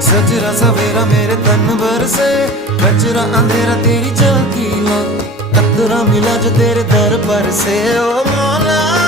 सजरा सवेरा मेरे तन भर से, कचरा अंधेरा तेरी झांकी ला, कतरा मिला जो तेरे दर पर से। ओ मौला